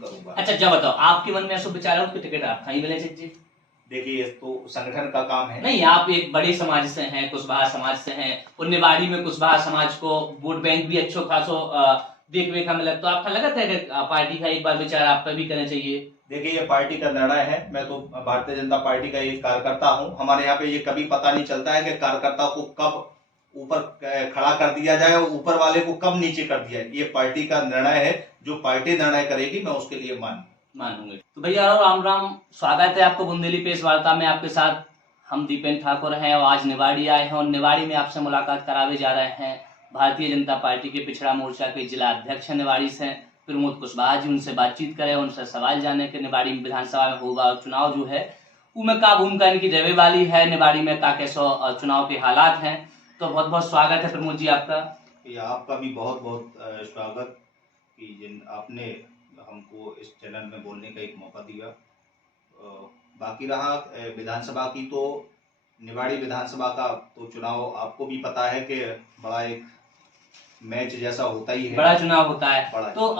करूंगा। अच्छा जब बताओ आपके मन में ऐसा विचार है कि टिकट आप कहीं मिले जी? देखिए ये तो संगठन का काम है। नहीं, आप एक बड़े समाज से हैं, कुशवाहा समाज से हैं, और निवाड़ी में कुशवाहा समाज को वोट बैंक भी अच्छो खासो देख रेखा मिला, तो आपका लगा था कि पार्टी का एक बार विचार आप पर भी करना चाहिए? देखिए ये पार्टी का निर्णय है। मैं तो भारतीय जनता पार्टी का एक कार्यकर्ता हूँ। हमारे यहाँ पे ये कभी पता नहीं चलता है कि कार्यकर्ता को कब ऊपर खड़ा कर दिया जाए और ऊपर वाले को कब नीचे कर दिया जाए। ये पार्टी का निर्णय है, जो पार्टी निर्णय करेगी मैं उसके लिए मानूंगे। तो भैया राम राम, स्वागत है आपको बुंदेली पे इस वार्ता में। आपके साथ हम दीपेन ठाकुर हैं और आज निवाड़ी आए हैं और निवाड़ी में आपसे मुलाकात करावे जा रहे हैं भारतीय जनता पार्टी के पिछड़ा मोर्चा के जिला अध्यक्ष निवाड़ी से प्रमोद कुशवाहा जी। उनसे बातचीत करें, उनसे सवाल जाने के निवाड़ी में विधानसभा में होगा चुनाव जो है उनमें का भूमिका इनकी रहने वाली है, निवाड़ी में का कैसो चुनाव के हालात हैं। तो बहुत बहुत स्वागत है प्रमोद जी आपका। आपका भी बहुत बहुत स्वागत कि जिन आपने हमको इस चैनल में बोलने का एक मौका दिया। बाकी रहा विधानसभा की, तो निवाड़ी विधानसभा का तो चुनाव आपको भी पता है कि बड़ा एक मैच जैसा होता ही है, बड़ा चुनाव होता है। तो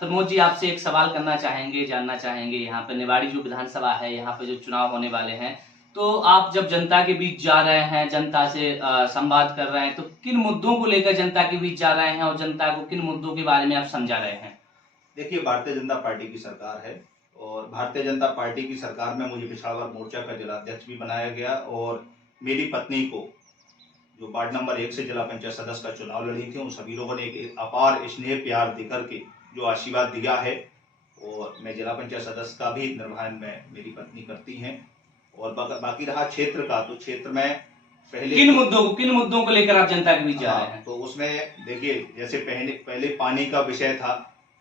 प्रमोद जी आपसे एक सवाल करना चाहेंगे, जानना चाहेंगे, यहाँ पे निवाड़ी जो विधानसभा है, यहाँ पे जो चुनाव होने वाले हैं, तो आप जब जनता के बीच जा रहे हैं, जनता से संवाद कर रहे हैं, तो किन मुद्दों को लेकर जनता के बीच जा रहे हैं और जनता को किन मुद्दों के बारे में आप समझा रहे हैं? देखिए भारतीय जनता पार्टी की सरकार है और भारतीय जनता पार्टी की सरकार में मुझे पिछड़ा वर्ग मोर्चा का जिलाध्यक्ष भी बनाया गया और मेरी पत्नी को जो वार्ड नंबर 1 से जिला पंचायत सदस्य का चुनाव लड़ी थी, उन सभी लोगों ने एक अपार स्नेह प्यार देकर के जो आशीर्वाद दिया है। और मैं जिला पंचायत सदस्य का भी निर्वहन में मेरी पत्नी करती हैं। और बाकी रहा क्षेत्र का, तो क्षेत्र में पहले किन मुद्दों को लेकर आप जनता के बीच जा रहे हैं? तो उसमें देखिए जैसे पहले पानी का विषय था,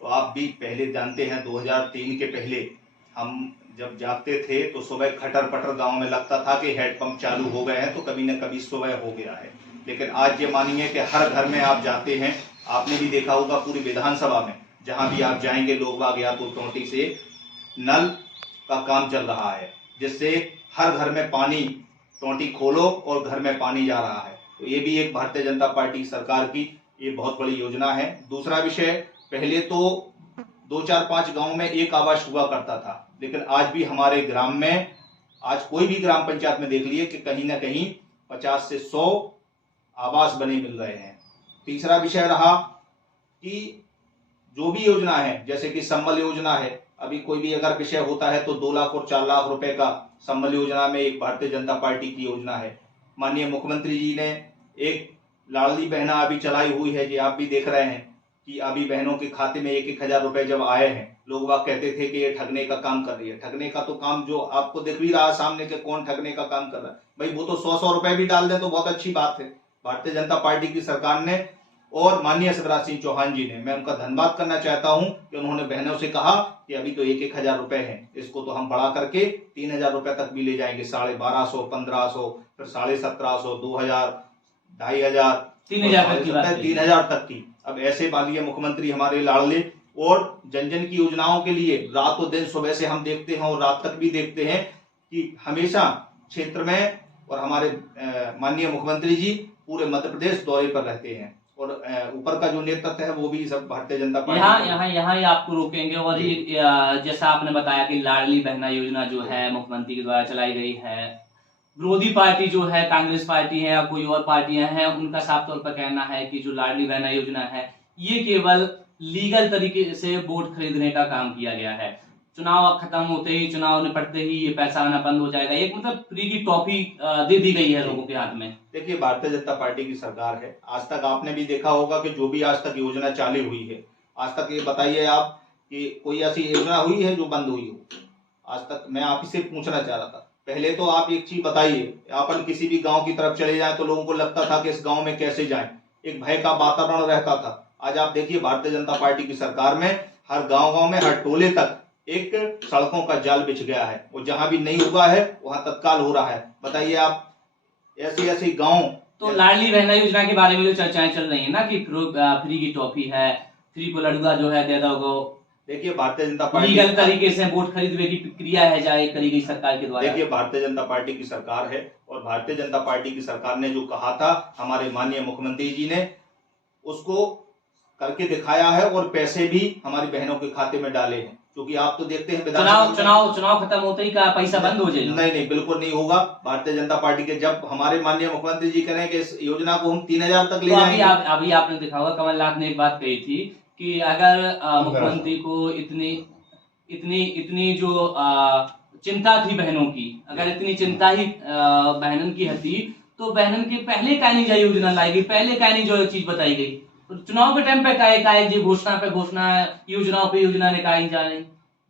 तो आप भी पहले जानते हैं 2003 के पहले हम जब जागते थे तो सुबह खटर पटर गांव में लगता था कि हेडपंप चालू हो गए हैं, तो कभी न कभी सुबह हो गया है। लेकिन आज ये मानिए कि हर घर में आप जाते हैं, आपने भी देखा होगा पूरी विधानसभा में जहां भी आप जाएंगे लोग बाग या तो टोंटी से नल का काम चल रहा है, जिससे हर घर में पानी, टोंटी खोलो और घर में पानी जा रहा है। तो ये भी एक भारतीय जनता पार्टी सरकार की ये बहुत बड़ी योजना है। दूसरा विषय, पहले तो 2-4-5 गांव में एक आवास हुआ करता था, लेकिन आज भी हमारे ग्राम में, आज कोई भी ग्राम पंचायत में देख लिए कि कहीं ना कहीं 50 से 100 आवास बने मिल रहे हैं। तीसरा विषय रहा कि जो भी योजना है, जैसे कि संबल योजना है, अभी कोई भी अगर विषय होता है तो 2 लाख और 4 लाख रुपए का संबल योजना में एक भारतीय जनता पार्टी की योजना है। माननीय मुख्यमंत्री जी ने एक लाडली बहना अभी चलाई हुई है, जो आप भी देख रहे हैं कि अभी बहनों के खाते में 1-1 हजार रुपए जब आए हैं, लोग वाह कहते थे कि ये ठगने का काम कर रही है। ठगने का तो काम जो आपको दिख भी रहा सामने के कौन ठगने का काम कर रहा है, भाई वो तो 100-100 रुपए भी डाल दे तो बहुत अच्छी बात है। भारतीय जनता पार्टी की सरकार ने और माननीय शिवराज सिंह चौहान जी ने, मैं उनका धन्यवाद करना चाहता हूं कि उन्होंने बहनों से कहा कि अभी तो 1-1 हजार रुपए है, इसको तो हम बढ़ा करके 3,000 रुपए तक भी ले जाएंगे, 1250, 1500, फिर 1750, 2000, 2500, 3,000 तक की। अब ऐसे माननीय मुख्यमंत्री हमारे लाडले और जन जन की योजनाओं के लिए रातों दिन सुबह से हम देखते हैं और रात तक भी देखते हैं कि हमेशा क्षेत्र में, और हमारे माननीय मुख्यमंत्री जी पूरे मध्य प्रदेश दौरे पर रहते हैं और ऊपर का जो नेतृत्व है वो भी सब भारतीय जनता पार्टी। यहाँ ही आपको रोकेंगे। और ये जैसा आपने बताया कि लाडली बहना योजना जो है मुख्यमंत्री के द्वारा चलाई गई है, विरोधी पार्टी जो है कांग्रेस पार्टी है या कोई और पार्टियां हैं, उनका साफ तौर पर कहना है कि जो लाडली बहना योजना है ये केवल लीगल तरीके से वोट खरीदने का काम किया गया है। चुनाव खत्म होते ही, चुनाव निपटते ही ये पैसा आना बंद हो जाएगा। एक मतलब फ्री की टॉफी दे दी गई है लोगों के हाथ में। देखिए भारतीय जनता पार्टी की सरकार है, आज तक आपने भी देखा होगा कि जो भी आज तक योजना चालू हुई है, आज तक ये बताइए आप कि कोई ऐसी योजना हुई है जो बंद हुई हो? आज तक मैं आप ही से पूछना चाह रहा था। पहले तो आप एक चीज बताइए, अपन किसी भी गांव की तरफ चले जाएं तो लोगों को लगता था कि इस गांव में कैसे जाएं, एक भय का वातावरण रहता था। आज आप देखिए भारतीय जनता पार्टी की सरकार में हर गांव में, हर टोले तक एक सड़कों का जाल बिछ गया है, और जहां भी नहीं हुआ है वहां तत्काल हो रहा है। बताइए आप, ऐसी गांव। तो लाडली बहना योजना के बारे में जो चर्चाएं चल रही है ना कि फ्री की टॉफी है, फ्री को लड़ुआ जो है दे दोगो, देखिए भारतीय जनता पार्टी लीगल तरीके से वोट खरीदने की प्रक्रिया है जाए करी गई सरकार के द्वारा। देखिए भारतीय जनता पार्टी की सरकार है और भारतीय जनता पार्टी की सरकार ने जो कहा था, हमारे माननीय मुख्यमंत्री जी ने उसको करके दिखाया है और पैसे भी हमारी बहनों के खाते में डाले हैं। क्योंकि आप तो देखते हैं चुनाव खत्म होते ही का पैसा बंद हो जाएगा? नहीं नहीं, बिल्कुल नहीं होगा। भारतीय जनता पार्टी के जब हमारे माननीय मुख्यमंत्री जी कह रहे हैं कि इस योजना को हम 3000 तक ले तो जाएंगे। अभी आपने देखा होगा कमलनाथ ने एक बात कही थी कि अगर मुख्यमंत्री को इतनी इतनी इतनी जो चिंता थी बहनों की, अगर इतनी चिंता ही बहनों की थी तो बहनों की पहले काहे जो योजना लाई गई, पहले काहे जो चीज बताई गई? तो चुनाव के टाइम पे काहे जी घोषणा पे घोषणा, योजनाओं पे योजना निकाली जा रही।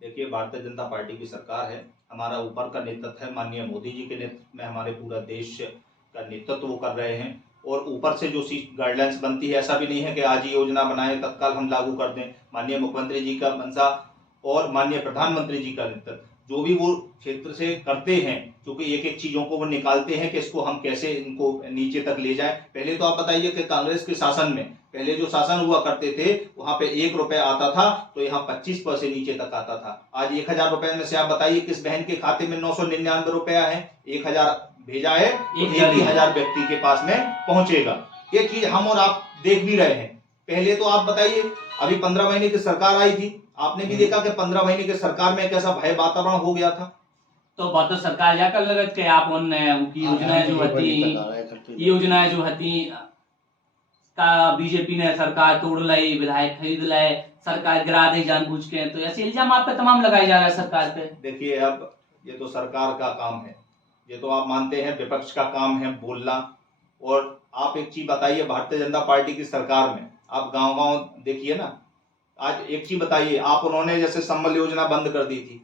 देखिए, भारतीय जनता पार्टी की सरकार है, हमारा ऊपर का नेतृत्व है, माननीय मोदी जी के नेतृत्व में हमारे पूरा देश का नेतृत्व वो कर रहे हैं। और ऊपर से जो गाइडलाइंस बनती है, ऐसा भी नहीं है कि आज ही योजना बनाए तत्काल हम लागू कर दें। माननीय मुख्यमंत्री जी का मंशा और माननीय प्रधानमंत्री जी का नेतृत्व जो भी वो क्षेत्र से करते हैं, क्योंकि एक एक चीजों को वो निकालते हैं कि इसको हम कैसे इनको नीचे तक ले जाएं। पहले तो आप बताइए कि कांग्रेस के शासन में पहले जो शासन हुआ करते थे वहां पे 1 रुपया आता था तो यहाँ 25 पैसे नीचे तक आता था। आज 1000 रुपए में से आप बताइए किस बहन के खाते में 999 रुपया है? 1000 भेजा है तो 1000 व्यक्ति के पास में पहुंचेगा। ये चीज हम और आप देख भी रहे हैं। पहले तो आप बताइए, अभी 15 महीने की सरकार आई थी, आपने भी देखा कि 15 महीने की सरकार में कैसा भय वातावरण हो गया था। तो बात तो सरकार जाकर लगत के आप उनकी योजनाएं जो हती, योजनाएं जो हती का बीजेपी ने सरकार तोड़ लाई, विधायक खरीद लाए, सरकार गिरा दी जानबूझ के, तो ऐसे इल्जाम आप पे तमाम लगाए जा रहा है सरकार पे। देखिए, अब ये तो सरकार का काम है, ये तो आप मानते हैं विपक्ष का काम है बोलना। और आप एक चीज बताइए, भारतीय जनता पार्टी की सरकार में आप गांव-गांव देखिए ना, आज एक चीज बताइए, आप उन्होंने जैसे संबल योजना बंद कर दी थी,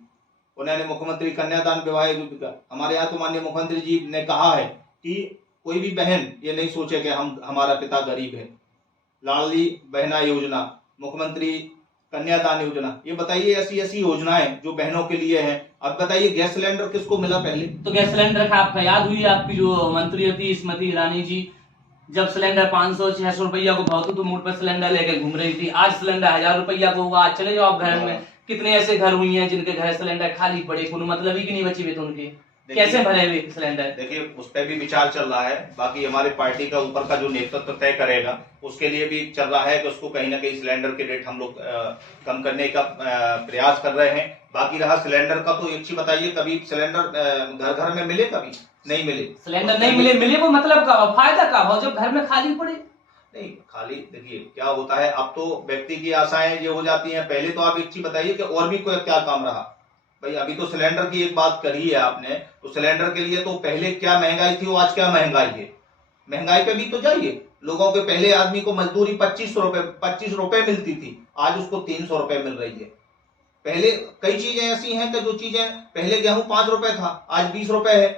उन्होंने मुख्यमंत्री कन्यादान विवाह योजना, हमारे यहाँ तो माननीय मुख्यमंत्री जी ने कहा है कि कोई भी बहन ये नहीं सोचे कि हमारा पिता गरीब है। लाडली बहना योजना, मुख्यमंत्री कन्यादान योजना, ये बताइए ऐसी ऐसी योजनाएं जो बहनों के लिए हैं। अब बताइए गैस सिलेंडर किसको मिला पहले? तो गैस सिलेंडर का आपका याद हुई आपकी जो मंत्री थी स्मृति ईरानी जी, जब सिलेंडर 500-600 रुपया को भाव तो मुंह पर सिलेंडर लेके घूम रही थी। आज सिलेंडर 1000 रुपया को हुआ। आज चले जाओ आप घर में, कितने ऐसे घर हुई हैं जिनके घर सिलेंडर खाली पड़े, कोई मतलब ही कि नहीं बची हुई, तो उनके कैसे भरे हुए सिलेंडर? देखिए, उस पर भी विचार चल रहा है। बाकी हमारे पार्टी का ऊपर का जो नेतृत्व तय करेगा उसके लिए भी चल रहा है कि उसको कहीं ना कहीं सिलेंडर के रेट हम लोग कम करने का प्रयास कर रहे हैं। बाकी रहा सिलेंडर का, तो एक चीज बताइए, कभी सिलेंडर घर घर में मिले? कभी नहीं मिले। सिलेंडर नहीं मिले वो मतलब का फायदा का हो जब घर में खाली पड़े? नहीं, खाली देखिए क्या होता है, अब तो व्यक्ति की आशाएं ये हो जाती हैं। पहले तो आप एक चीज बताइए कि और भी कोई क्या काम रहा भाई? अभी तो सिलेंडर की एक बात करी है आपने, तो सिलेंडर के लिए तो पहले क्या महंगाई थी, वो आज क्या महंगाई है? महंगाई पे भी तो जाइए। लोगों के पहले आदमी को मजदूरी 25 रुपए मिलती थी, आज उसको 300 रुपए मिल रही है। पहले कई चीजें ऐसी हैं कि जो चीजें पहले गेहूं 5 रुपए था, आज 20 रुपए है।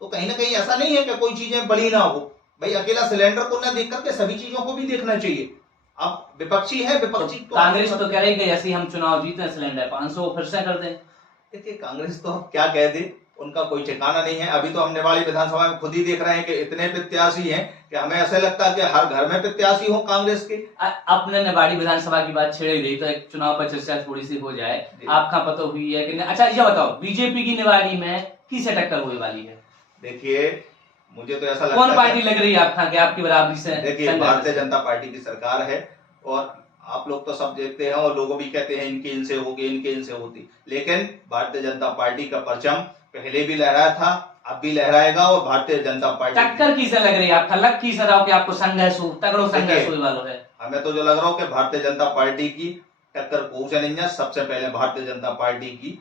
तो कहीं ना कहीं ऐसा नहीं है कि कोई चीजें बड़ी ना हो भाई। अकेला सिलेंडर को ना देख करके सभी चीजों को भी देखना चाहिए। अब विपक्षी है, विपक्षी तो कांग्रेस तो कह रही है कि ऐसे हम चुनाव जीते सिलेंडर 500 फिर से कर दें। देखिए, कांग्रेस तो अब क्या कह दे, उनका कोई ठिकाना नहीं है। अभी तो हम निवाड़ी विधानसभा में खुद ही देख रहे हैं कि इतने प्रत्याशी हैं कि हमें ऐसा लगता है कि हर घर में प्रत्याशी हो कांग्रेस के। अपने निवाड़ी विधानसभा की बात छेड़ रही, तो एक चुनाव पर चर्चा थोड़ी सी हो जाए। आपका पता हुई है कि अच्छा ये बताओ, बीजेपी की निवाड़ी में किसे टक्कर होने वाली है? देखिए, मुझे तो ऐसा लगता है, कौन पार्टी लग रही है आपकी बराबरी से? देखिए, भारतीय जनता पार्टी की सरकार है और आप लोग तो सब देखते हैं और लोगों भी कहते हैं इनके इनसे होगी, इनके इनसे होती। लेकिन भारतीय जनता पार्टी का परचम पहले भी लहराया था, अब भी लहराएगा। और भारतीय जनता पार्टी टक्कर किसे लग रही है? आपका लग किस रहा हो कि आपको संघर्ष हो, तगड़ो संघर्ष होने वाला है? हमें तो जो लग रहा हो कि भारतीय जनता पार्टी की टक्कर को नहीं है। सबसे पहले भारतीय जनता पार्टी की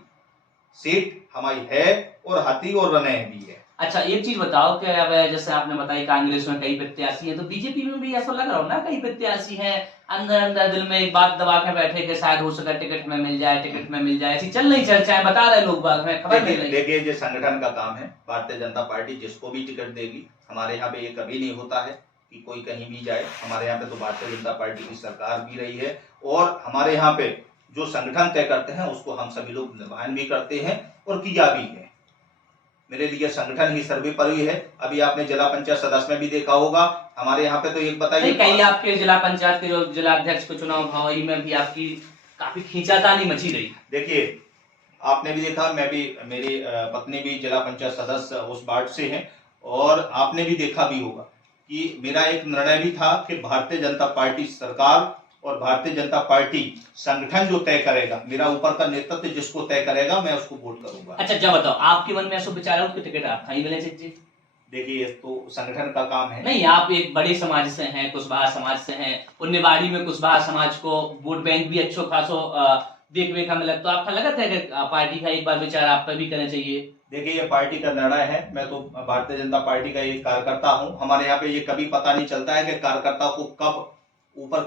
सीट हमारी है और हाथी और रने भी है। अच्छा, एक चीज बताओ कि अब जैसे आपने बताई कांग्रेस में कई प्रत्याशी हैं, तो बीजेपी में भी ऐसा लग रहा हो ना कई प्रत्याशी हैं, अंदर अंदर दिल में एक बात दबा के बैठे कि शायद हो सके टिकट में मिल जाए, ऐसी चल रही चर्चाएं, बता रहे लोग बात में, खबर मिल रही। देखिए, ये संगठन का काम है। भारतीय जनता पार्टी जिसको भी टिकट देगी, हमारे यहाँ पे ये कभी नहीं होता है कि कोई कहीं भी जाए। हमारे यहाँ पे तो भारतीय जनता पार्टी की सरकार भी रही है और हमारे यहाँ पे जो संगठन तय करते हैं उसको हम सभी लोग निभान भी करते हैं और किया भी है। मेरे लिए संगठन ही सर्वोपरि है। अभी आपने जिला पंचायत सदस्य में भी देखा होगा, हमारे यहाँ पे तो एक बताइए, कहीं आपके जिला पंचायत के जो जिला अध्यक्ष को चुनाव भाई में भी आपकी काफी खींचातानी मची रही। देखिए, आपने भी देखा, मैं भी, मेरी पत्नी भी जिला पंचायत सदस्य उस वार्ड से है और आपने भी देखा भी होगा कि मेरा एक निर्णय भी था कि भारतीय जनता पार्टी सरकार और भारतीय जनता पार्टी संगठन जो तय करेगा, मेरा ऊपर का नेतृत्व जिसको तय करेगा, मैं उसको वोट करूंगा। अच्छा जब बताओ आपके मन में ऐसा विचार है उसकी टिकट आप खाई मिले जी? देखिए ये तो संगठन का काम है। नहीं, आप एक बड़े समाज से हैं, कुशवाहा समाज से हैं, और निवाड़ी में कुशवाहा समाज को वोट बैंक भी अच्छो खासो देख का मिला, तो आपका लगता है कि पार्टी का एक बार विचार आप पे भी करना चाहिए? देखिए ये पार्टी का निर्णय है, मैं तो भारतीय जनता पार्टी का एक कार्यकर्ता हूं। हमारे यहाँ पे ये कभी पता नहीं चलता है कि कार्यकर्ता को कब ऊपर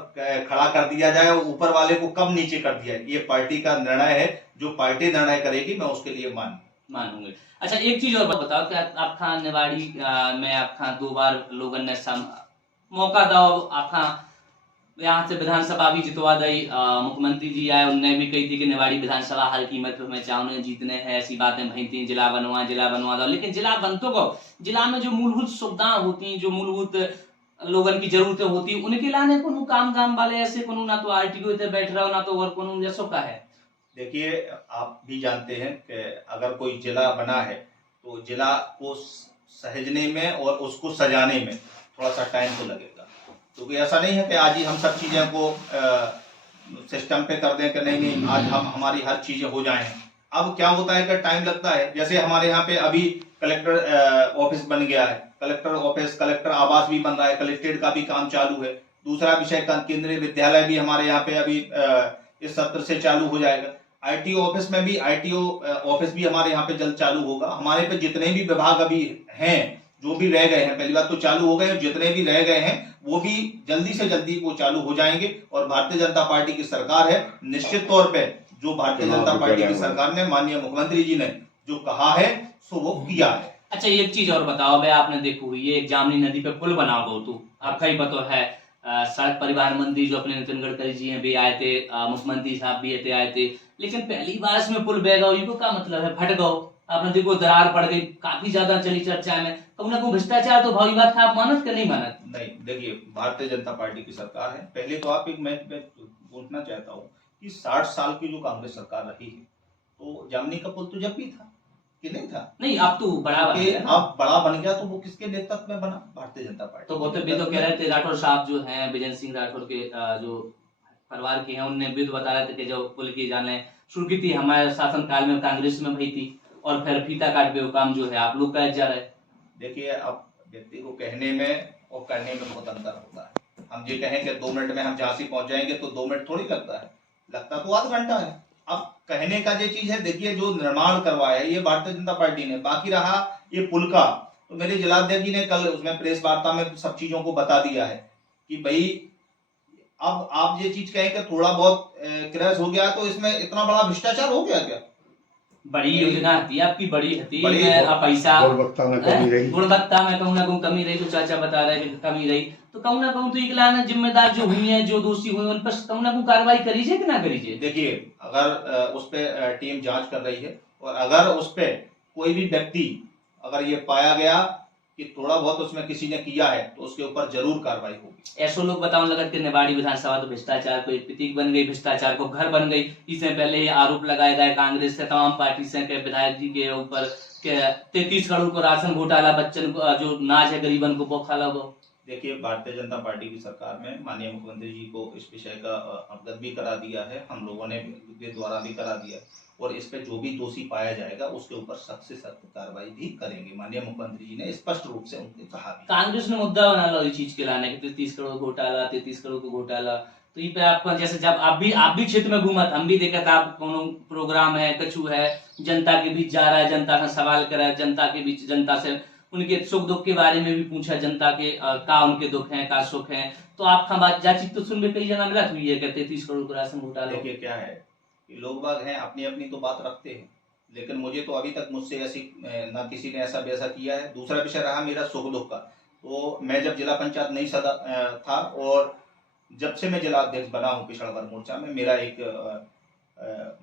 खड़ा कर दिया जाए और ऊपर वाले को कब नीचे कर दिया जाए। ये पार्टी का निर्णय है, जो पार्टी निर्णय करेगी मैं उसके लिए मानूंगे। अच्छा एक चीज और बताओ कि आपका निवाड़ी में आपका 2 बार लोगों ने मौका दो, आपका यहाँ से विधानसभा भी जितवा दी, मुख्यमंत्री जी आए, उनने भी कही थी कि निवाड़ी विधानसभा हर कीमत पे हमें चावने जीतने हैं, ऐसी बातें भई थी, जिला बनवा दो, लेकिन जिला बनतो को जिला में जो मूलभूत सुविधाएं होती, जो मूलभूत लोगन की जरूरतें होती, उनके लाने को काम वाले ऐसे को ना तो आरटीओ बैठ रहा हो, ना तो और को जैसो का है। देखिए आप भी जानते हैं कि अगर कोई जिला बना है तो जिला को सहेजने में और उसको सजाने में थोड़ा सा टाइम तो लगेगा, क्योंकि ऐसा नहीं है कि आज ही हम सब चीज़ें को सिस्टम पे कर दें कि नहीं आज हमारी हर चीज़ें हो जाएं। अब क्या होता है कि टाइम लगता है। जैसे हमारे यहाँ पे अभी कलेक्टर ऑफिस बन गया है, कलेक्टर ऑफिस, कलेक्टर आवास भी बन रहा है, कलेक्ट्रेट का भी काम चालू है। दूसरा विषय केंद्रीय विद्यालय भी हमारे यहाँ पे अभी इस सत्र से चालू हो जाएगा। आईटीओ ऑफिस में भी ऑफिस भी हमारे यहाँ पे जल्द चालू होगा। हमारे पे जितने भी विभाग अभी हैं, जो भी रह गए हैं, पहली बात तो चालू हो गए, जितने भी रह गए हैं वो भी जल्दी से जल्दी वो चालू हो जाएंगे। और भारतीय जनता पार्टी की सरकार है, निश्चित तौर पे जो भारतीय जनता पार्टी की सरकार ने, माननीय मुख्यमंत्री जी ने जो कहा है सो वो किया है। अच्छा एक चीज और बताओ भाई, आपने देखो ये एक जामनी नदी पे पुल बना हो, तो आपका ही पता है, सड़क परिवहन मंत्री जो अपने नितिन गडकरी जी हैं भी आए थे, मुख्यमंत्री साहब भी आए थे, लेकिन पहली बार इसमें पुल बह गया, इनको क्या मतलब है, फट गो, आपने देखो दरार पड़ गई, काफी ज्यादा चली चर्चा में, तो उन्हें को भ्रष्टाचार तो भावी बात आप मानत कि नहीं मानत? नहीं, देखिए भारतीय जनता पार्टी की सरकार है। पहले तो आप एक मैं पूछना चाहता हूँ कि 60 साल की जो कांग्रेस सरकार रही है, तो जामनी का पुल तो जब भी था कि नहीं था? नहीं, अब तो बड़ा बन गया। अब बड़ा बन गया, तो वो किसके नेतृत्व में बना? भारतीय जनता पार्टी। तो वो तो भी तो कह रहे थे, राठौर साहब जो हैं, विजय सिंह राठौर के जो परिवार के हैं, उनने भी तो बता रहे थे कि जो पुल की जाने शुरू की थी हमारे शासन काल में, कांग्रेस में भई थी, और फिर फीता काट पे वो काम जो है आप लोग का जा रहे। देखिए अब व्यक्ति को कहने में और करने में बहुत अंतर होता है। हम ये कहें कि 2 मिनट में हम झांसी पहुंच जाएंगे, तो 2 मिनट थोड़ी लगता है, लगता तो आधा घंटा है। अब कहने का ये चीज है, देखिए जो निर्माण करवाया है ये भारतीय जनता पार्टी ने। बाकी रहा ये पुल का, तो मेरे जिलाध्यक्ष जी ने कल उसमें प्रेस वार्ता में सब चीजों को बता दिया है कि भाई अब आप ये चीज कहें कि थोड़ा बहुत क्रैश हो गया, तो इसमें इतना बड़ा भ्रष्टाचार हो गया क्या? बड़ी योजना थी आपकी, बड़ी थी, पैसा गुणवत्ता में कमी रही, गुणवत्ता में कहूँ ना कहूँ कमी रही, तो चाचा बता रहे हैं कि कमी रही, तो कहूँ ना कहूँ तो इकलाना जिम्मेदार जो हुई है, जो दोषी हुए, उन पर कहूँ ना कहूँ कार्रवाई करीजिए कि ना करीजिए? देखिए अगर उस पर टीम जांच कर रही है, और अगर उस पर कोई भी व्यक्ति अगर ये पाया गया कि थोड़ा बहुत उसमें किसी ने किया है, तो उसके ऊपर जरूर कार्रवाई होगी। ऐसो लोग बताओ लगत कि निवाड़ी विधानसभा तो भ्रष्टाचार को एक प्रतीक बन गई, भ्रष्टाचार को घर बन गई। इससे पहले ये आरोप लगाए गए कांग्रेस से, तमाम पार्टी से, के विधायक जी के ऊपर 33 करोड़ को राशन घोटाला, बच्चन को जो नाच है गरीबन को वो खाला वो। देखिए भारतीय जनता पार्टी की सरकार में माननीय मुख्यमंत्री जी को इस विषय का अवगत भी करा दिया है, हम लोगों ने द्वारा भी करा दिया, और इस पे जो भी दोषी पाया जाएगा उसके ऊपर सख्त से सख्त कार्रवाई भी करेंगे। माननीय मुख्यमंत्री जी ने स्पष्ट रूप से उनके कहा भी। कांग्रेस ने मुद्दा बना लो इस चीज के लाने के, 33 करोड़ घोटाला, 33 करोड़ का घोटाला, तो ये पे आपका जैसे जब आप भी क्षेत्र में घूमत, हम भी देखा था, आप कोनो प्रोग्राम है, कछु है, जनता के बीच जा रहा है, जनता से सवाल करे, जनता के बीच जनता से उनके सुख दुख के बारे में भी पूछा, जनता के का उनके दुख हैं, का सुख हैं, तो आपका बात जाची तो सुन में कई जगह मिला हुई है कि 33 करोड़ का राशन घोटाला। देखिए क्या है, लोग बाग हैं, अपनी अपनी तो बात रखते हैं, लेकिन मुझे तो अभी तक मुझसे ऐसी ना किसी ने ऐसा वैसा किया है। दूसरा विषय रहा मेरा सुख दुख का, तो मैं जब जिला पंचायत नहीं सदा था, और जब से मैं जिला अध्यक्ष बना हूँ पिछड़ा वर्ग मोर्चा में, मेरा एक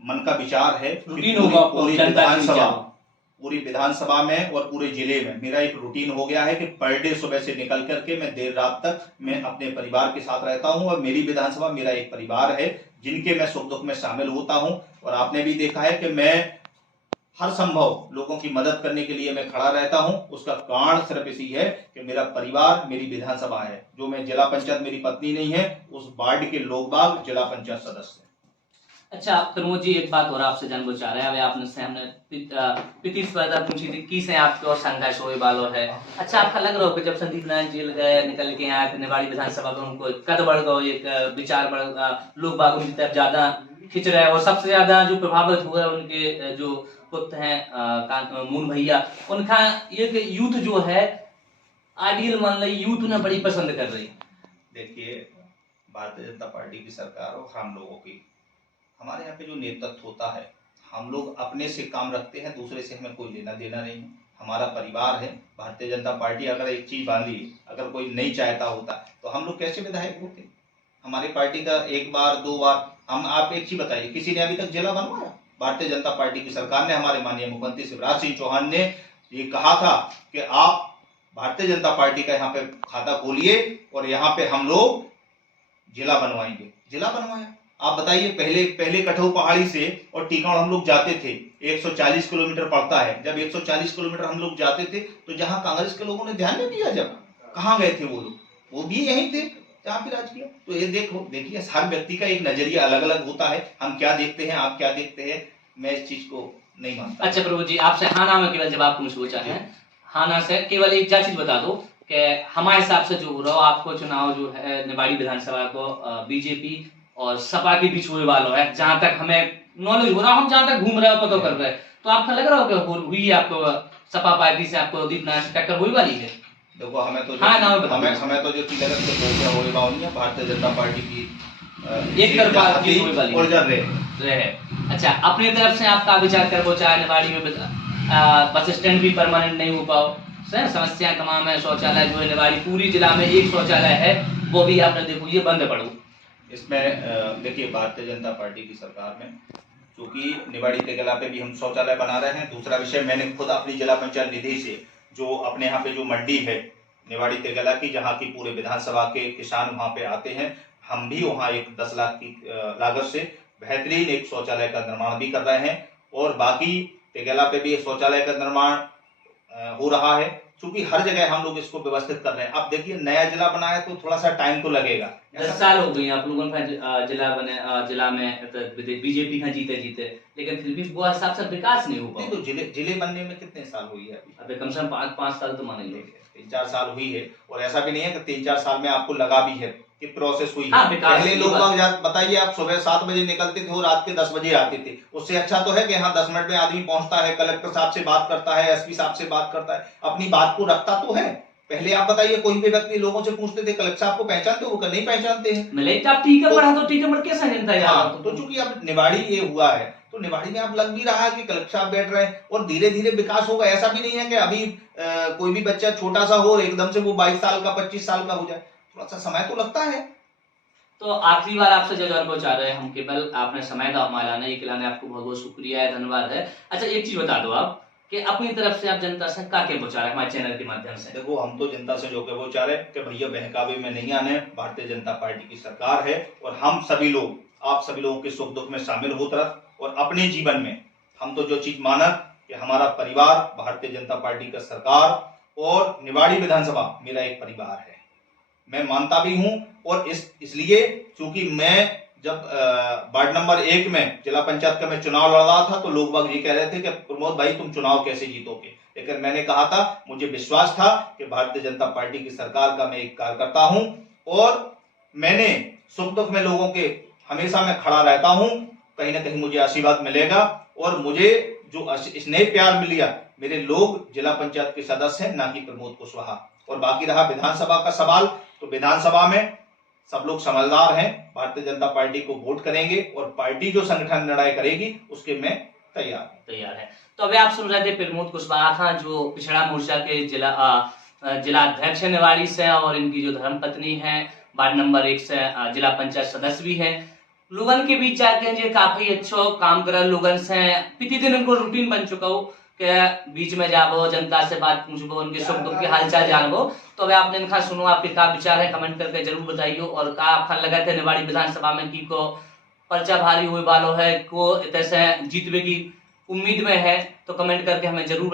मन का विचार है, पूरी विधानसभा में और पूरे जिले में मेरा एक रूटीन हो गया है कि पर डे सुबह से निकल करके मैं देर रात तक मैं अपने परिवार के साथ रहता हूं, और मेरी विधानसभा मेरा एक परिवार है जिनके मैं सुख दुख में शामिल होता हूं। और आपने भी देखा है कि मैं हर संभव लोगों की मदद करने के लिए मैं खड़ा रहता हूं। उसका कारण सिर्फ इसी है कि मेरा परिवार मेरी विधानसभा है। जो मैं जिला पंचायत, मेरी पत्नी नहीं है, उस वार्ड के लोग बाग जिला पंचायत सदस्य हैं। अच्छा प्रमोद जी, एक बात और आपसे जानना चाह रहे हैं। अभी आपने से हमने पिति स्पर्धा पूछी थी किस है आपके और संघर्ष हुए वालों है। अच्छा, आपका लग रहा हो कि जब संदीप नारायण जेल गए, निकल के आए थे निवाड़ी विधानसभा में, उनको कद बढ़ गए, एक विचार बढ़, लोग बाग उनकी तरफ ज्यादा खिंच रहे हैं, और सबसे ज्यादा जो प्रभावित हुए उनके जो पुत्र हैं मून भैया, उनका एक यूथ जो है आइडियल मान ली, यूथ उन्हें बड़ी पसंद कर रही। देखिए, भारतीय जनता पार्टी की सरकार और हम लोगों की, हमारे यहाँ पे जो नेतृत्व होता है, हम लोग अपने से काम रखते हैं, दूसरे से हमें कोई लेना देना नहीं है। हमारा परिवार है। भारतीय जनता पार्टी अगर एक चीज बांधी, अगर कोई नहीं चाहता होता तो हम लोग कैसे विधायक होते। हमारी पार्टी का एक बार दो बार हम, आप एक चीज बताइए, किसी ने अभी तक जिला बनवाया? भारतीय जनता पार्टी की सरकार ने, हमारे माननीय मुख्यमंत्री शिवराज सिंह चौहान ने ये कहा था कि आप भारतीय जनता पार्टी का यहाँ पे खाता खोलिए और यहाँ पे हम लोग जिला बनवाएंगे। जिला बनवाया। आप बताइए, पहले कठऊ पहाड़ी से और टीकाण हम लोग जाते थे, 140 किलोमीटर पड़ता है। जब 140 किलोमीटर हम लोग जाते थे तो जहां कांग्रेस के लोगों ने ध्यान नहीं दिया, जब कहां गए थे वो लोग? वो भी यहीं थे जहां पे राज किया। तो ये देखिए, हर व्यक्ति का एक नजरिया अलग अलग होता है। हम क्या देखते हैं, आप क्या देखते हैं, मैं इस चीज को नहीं मानता। अच्छा प्रभु जी, आपसे हाँ ना में केवल जवाब पूछना चाहे हैं। हाँ ना से केवल एक चीज बता दो कि हमारे हिसाब से जो हो रहा हो, आपको चुनाव जो है निवाड़ी विधानसभा को बीजेपी और सपा के बीच हुए वालों है, जहां तक हमें नॉलेज हो रहा, हम जहां तक घूम रहे हो पता कर रहे हैं, तो आपका लग रहा हो कि हुई आपको सपा पार्टी से आपको दीप नारायण से टक्कर हुई वाली है? देखो, हमें तो हाँ, जो चीज है भारतीय जनता पार्टी की एक तरफा हुई वाली और जर रहे। अच्छा, अपनी तरफ से आपका विचार कर वो चाहे निवाड़ी में बस स्टैंड भी परमानेंट नहीं हो पाओ, समस्याएं तमाम है, शौचालय जो है निवाड़ी पूरी जिला में एक शौचालय है, वो भी आपने देखो ये बंद पड़ो। इसमें देखिए, भारतीय जनता पार्टी की सरकार में क्योंकि निवाड़ी तेगला पे भी हम शौचालय बना रहे हैं। दूसरा विषय, मैंने खुद अपनी जिला पंचायत निधि से जो अपने यहाँ पे जो मंडी है निवाड़ी तेगला की, जहाँ की पूरे विधानसभा के किसान वहाँ पे आते हैं, हम भी वहाँ एक 10 लाख की लागत से बेहतरीन एक शौचालय का निर्माण भी कर रहे हैं। और बाकी तेगला पे भी एक शौचालय का निर्माण हो रहा है। क्योंकि हर जगह हम लोग इसको व्यवस्थित कर रहे हैं। अब देखिए, नया जिला बना है तो थोड़ा सा टाइम तो लगेगा। 10 साल हो गए आप लोगों का जिला बने, जिला में बीजेपी का जीते, लेकिन फिर भी वो हिसाब से विकास नहीं हो पाया। तो जिले बनने में कितने साल हुई है? अभी कम से कम 5 साल तो मान लो, 3-4 साल हुई है। और ऐसा भी नहीं है कि 3-4 साल में आपको लगा भी है कि प्रोसेस हुई हाँ, है। पहले लोग बताइए, आप सुबह 7 बजे निकलते थे और रात के 10 बजे आते थे। उससे अच्छा तो है कि हाँ 10 मिनट में आदमी पहुंचता है, कलेक्टर साहब से बात करता है, एसपी साहब से बात करता है, अपनी बात को रखता तो है। पहले आप बताइए, कोई भी व्यक्ति लोगों से पूछते थे कलेक्टर साहब को पहचानते हो? वो नहीं पहचानते हैं। टीका कैसा तो चूंकि अब निवाड़ी ये हुआ है तो निवाड़ी में अब लग भी रहा है कि कलेक्टर साहब बैठ रहे हैं और धीरे धीरे विकास होगा। ऐसा भी नहीं है कि अभी कोई भी बच्चा छोटा सा हो और एकदम से वो 22 साल का 25 साल का हो जाए, थोड़ा सा समय तो लगता है। तो आखिरी बार आपसे जो जानना चाह रहे हैं हम, केवल आपने समय दा हमारे आने के लिए आपको बहुत बहुत शुक्रिया है, धन्यवाद है। अच्छा, एक चीज बता दो आप कि अपनी तरफ से आप जनता से क्या क्या पहुंचा रहे हैं हमारे चैनल के माध्यम से? देखो, हम तो जनता से जो के वो चाह रहे हैं कि भैया बहकावे में नहीं आने। भारतीय जनता पार्टी की सरकार है और हम सभी लोग, आप सभी लोगों के सुख दुख में शामिल हो तरफ, और अपने जीवन में हम तो जो चीज मानत कि हमारा परिवार भारतीय जनता पार्टी का सरकार और निवाड़ी विधानसभा मेरा एक परिवार है, मैं मानता भी हूं। और इसलिए क्योंकि मैं जब वार्ड नंबर 1 में जिला पंचायत का मैं चुनाव लड़ रहा था तो लोग बाग ये कह रहे थे कि प्रमोद भाई तुम चुनाव कैसे जीतोगे, लेकिन मैंने कहा था, मुझे विश्वास था कि भारतीय जनता पार्टी की सरकार का मैं एक कार्यकर्ता हूं और मैंने सुख दुख में लोगों के हमेशा मैं खड़ा रहता हूं। कहीं ना कहीं मुझे आशीर्वाद मिलेगा और मुझे जो स्नेह प्यार मिल गया, मेरे लोग जिला पंचायत के सदस्य हैं, ना कि प्रमोद कुशवाहा। और बाकी रहा विधानसभा का सवाल, तो विधानसभा में सब लोग समझदार हैं, भारतीय जनता पार्टी को वोट करेंगे और पार्टी जो संगठन निर्णय करेगी उसके मैं तैयार है। तो अभी आप सुन रहे थे प्रमोद कुशवाहा, जो पिछड़ा मोर्चा के जिला अध्यक्ष है निवाड़ी से, और इनकी जो धर्मपत्नी है वार्ड नंबर 1 से जिला पंचायत सदस्य भी है। लोगन के बीच जाके जे काफी अच्छो काम कर लोगन से प्रतिदिन इनको रूटीन बन चुका हो के बीच में जाबो, जनता से बात पूछबो, उनके सुख दुख के हालचाल जानबो। तो अभी आपने इनका सुनो, आपके क्या विचार है कमेंट करके जरूर बताइए। और का आपका लगा थे निवाड़ी विधानसभा में की को पर्चा भारी हुए वालों है को तैसे जीतवे की उम्मीद में है, तो कमेंट करके हमें जरूर